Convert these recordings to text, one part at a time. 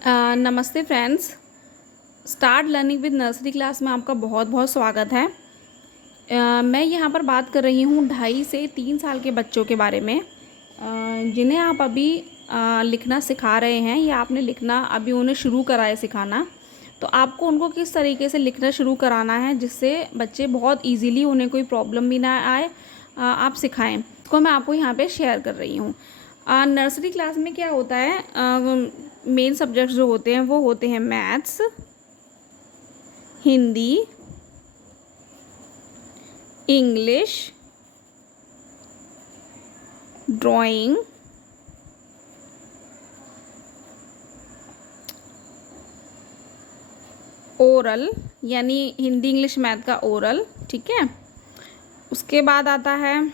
नमस्ते friends. Start learning with nursery class में आपका बहुत बहुत स्वागत है। मैं यहाँ पर बात कर रही हूँ 2.5 से 3 साल के बच्चों के बारे में, जिन्हें आप अभी लिखना सिखा रहे हैं या आपने लिखना अभी उन्हें शुरू करा है सिखाना। तो आपको उनको किस तरीके से लिखना शुरू कराना है जिससे बच्चे बहुत इजीली, उन्हें कोई प्रॉब्लम भी ना आए, आप सिखाएं, इसको मैं आपको यहाँ पे शेयर कर रही हूँ। नर्सरी क्लास में क्या होता है, मेन सब्जेक्ट्स जो होते हैं वो होते हैं maths, Hindi, English, drawing, oral, यानी हिंदी इंग्लिश मैथ का ओरल, ठीक है। उसके बाद आता है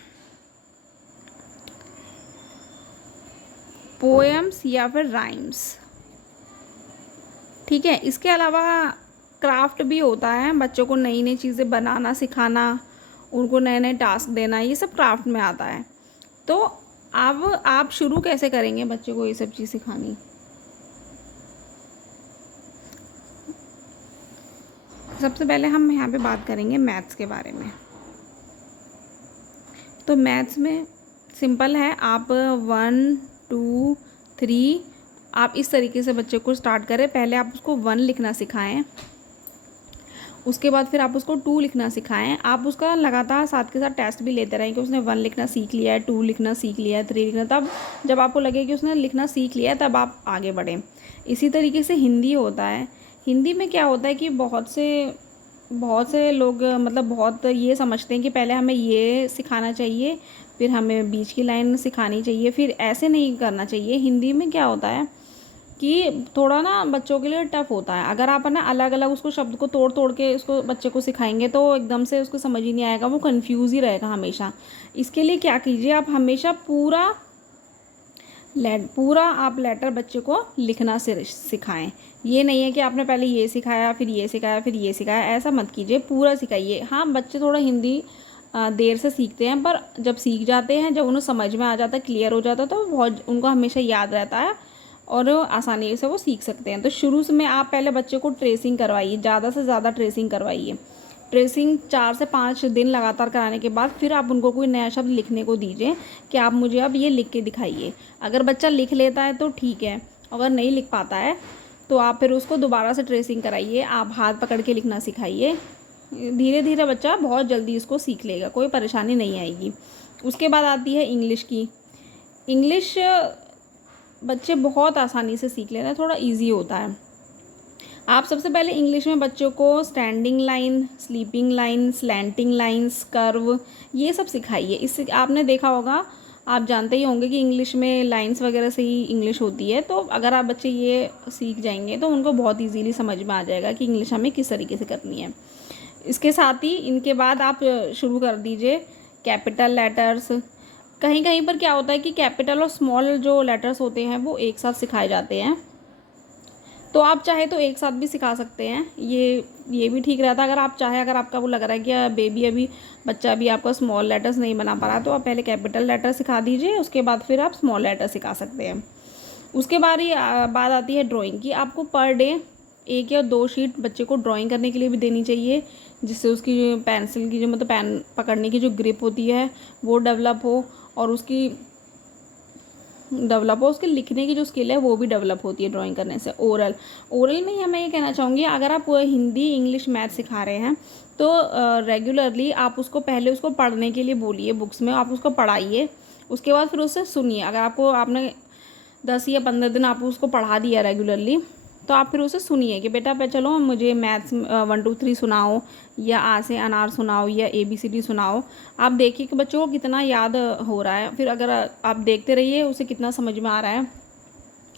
पोएम्स या फिर राइम्स, ठीक है। इसके अलावा क्राफ्ट भी होता है, बच्चों को नई नई चीज़ें बनाना सिखाना, उनको नए नए टास्क देना, ये सब क्राफ्ट में आता है। तो अब आप शुरू कैसे करेंगे बच्चों को ये सब चीज़ सिखानी। सबसे पहले हम यहाँ पे बात करेंगे मैथ्स के बारे में। तो मैथ्स में सिंपल है, आप 1 2 3 आप इस तरीके से बच्चे को स्टार्ट करें। पहले आप उसको 1 लिखना सिखाएं, उसके बाद फिर आप उसको 2 लिखना सिखाएं। आप उसका लगातार साथ के साथ टेस्ट भी लेते रहें कि उसने 1 लिखना सीख लिया है, 2 लिखना सीख लिया है, 3 लिखना। तब जब आपको लगे कि उसने लिखना सीख लिया है तब आप आगे बढ़ें। इसी तरीके से हिंदी होता है। हिंदी में क्या होता है कि बहुत से लोग मतलब बहुत ये समझते हैं कि पहले हमें ये सिखाना चाहिए, फिर हमें बीच की लाइन सिखानी चाहिए, फिर ऐसे नहीं करना चाहिए। हिंदी में क्या होता है कि थोड़ा ना बच्चों के लिए टफ होता है। अगर आप ना अलग अलग उसको शब्द को तोड़ तोड़ के उसको बच्चे को सिखाएंगे तो एकदम से उसको समझ ही नहीं आएगा, वो कंफ्यूज ही रहेगा हमेशा। इसके लिए क्या कीजिए, आप हमेशा पूरा आप लेटर बच्चे को लिखना सिखाएं। ये नहीं है कि आपने पहले ये सिखाया फिर ये सिखाया फिर ये सिखाया, ऐसा मत कीजिए, पूरा सिखाइए। हाँ, बच्चे थोड़ा हिंदी देर से सीखते हैं, पर जब सीख जाते हैं, जब उन्हें समझ में आ जाता है, क्लियर हो जाता है, तो बहुत उनको हमेशा याद रहता है और आसानी से वो सीख सकते हैं। तो शुरू से में आप पहले बच्चे को ट्रेसिंग करवाइए, ज़्यादा से ज़्यादा ट्रेसिंग करवाइए। ट्रेसिंग 4 से 5 दिन लगातार कराने के बाद फिर आप उनको कोई नया शब्द लिखने को दीजिए कि आप मुझे अब ये लिख के दिखाइए। अगर बच्चा लिख लेता है तो ठीक है, अगर नहीं लिख पाता है तो आप फिर उसको दोबारा से ट्रेसिंग कराइए, आप हाथ पकड़ के लिखना सिखाइए। धीरे धीरे बच्चा बहुत जल्दी इसको सीख लेगा, कोई परेशानी नहीं आएगी। उसके बाद आती है इंग्लिश की। इंग्लिश बच्चे बहुत आसानी से सीख लेते हैं, थोड़ा इजी होता है। आप सबसे पहले इंग्लिश में बच्चों को standing line, sleeping line, slanting lines, curve, ये सब सिखाइए। इससे आपने देखा होगा, आप जानते ही होंगे कि इंग्लिश में लाइंस वगैरह से ही इंग्लिश होती है। तो अगर आप बच्चे ये सीख जाएंगे तो उनको बहुत इजीली समझ में आ जाएगा कि इंग्लिश हमें किस तरीके से करनी है। इसके साथ ही इनके बाद आप शुरू कर दीजिए कैपिटल लेटर्स। कहीं कहीं पर क्या होता है कि कैपिटल और स्मॉल जो लेटर्स होते हैं वो एक साथ सिखाए जाते हैं, तो आप चाहे तो एक साथ भी सिखा सकते हैं, ये भी ठीक रहता है। अगर आप चाहे, अगर आपका वो लग रहा है कि बेबी अभी बच्चा अभी आपका स्मॉल लेटर्स नहीं बना पा रहा, तो आप पहले कैपिटल लेटर सिखा दीजिए, उसके बाद फिर आप स्मॉल लेटर सिखा सकते हैं। उसके बाद ही बात आती है ड्राइंग की। आपको पर डे 1 या 2 शीट बच्चे को ड्राइंग करने के लिए भी देनी चाहिए, जिससे उसकी जो पेंसिल की जो मतलब पेन पकड़ने की जो ग्रिप होती है वो डेवलप हो, और उसके लिखने की जो स्किल है वो भी डेवलप होती है ड्राइंग करने से। ओरल में ही मैं ये कहना चाहूँगी, अगर आप हिंदी इंग्लिश मैथ सिखा रहे हैं तो रेगुलरली आप उसको पहले उसको पढ़ने के लिए बोलिए, बुक्स में आप उसको पढ़ाइए, उसके बाद फिर उससे सुनिए। अगर आपने 10 या 15 दिन आप उसको पढ़ा दिया रेगुलरली, तो आप फिर उसे सुनिए कि बेटा पे चलो मुझे मैथ्स 1 2 3 सुनाओ, या आ से अनार सुनाओ, या ABCD सुनाओ। आप देखिए कि बच्चों को कितना याद हो रहा है, फिर अगर आप देखते रहिए उसे कितना समझ में आ रहा है।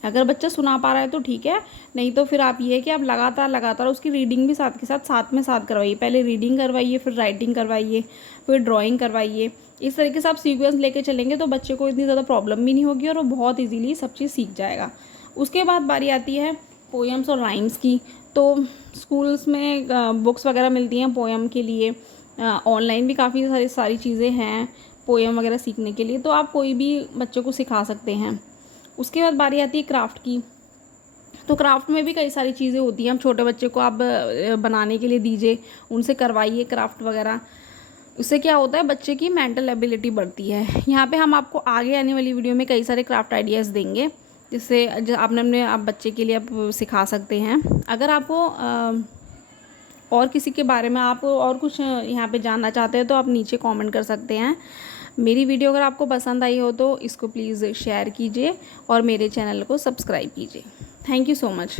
अगर बच्चा सुना पा रहा है तो ठीक है, नहीं तो फिर आप ये है कि आप लगातार उसकी रीडिंग भी साथ के साथ करवाइए। पहले रीडिंग करवाइए, फिर राइटिंग करवाइए, फिर ड्राइंग करवाइए। इस तरीके से आप सीक्वेंस लेके चलेंगे तो बच्चे को इतनी ज़्यादा प्रॉब्लम भी नहीं होगी और वो बहुत ईजीली सब चीज़ सीख जाएगा। उसके बाद बारी आती है पोएम्स और राइम्स की। तो स्कूल्स में बुक्स वगैरह मिलती हैं पोएम के लिए, ऑनलाइन भी काफ़ी सारी चीज़ें हैं पोएम वगैरह सीखने के लिए, तो आप कोई भी बच्चों को सिखा सकते हैं। उसके बाद बारी आती है क्राफ्ट की। तो क्राफ्ट में भी कई सारी चीज़ें होती हैं। हम छोटे बच्चे को आप बनाने के लिए दीजिए, उनसे करवाइए क्राफ्ट वगैरह। उससे क्या होता है, बच्चे की मेंटल एबिलिटी बढ़ती है। यहाँ पे हम आपको आगे आने वाली वीडियो में कई सारे क्राफ्ट आइडियाज़ देंगे, जिससे आप बच्चे के लिए आप सिखा सकते हैं। अगर आपको और किसी के बारे में आप और कुछ यहाँ पे जानना चाहते हैं तो आप नीचे कमेंट कर सकते हैं। मेरी वीडियो अगर आपको पसंद आई हो तो इसको प्लीज़ शेयर कीजिए और मेरे चैनल को सब्सक्राइब कीजिए। Thank you so much.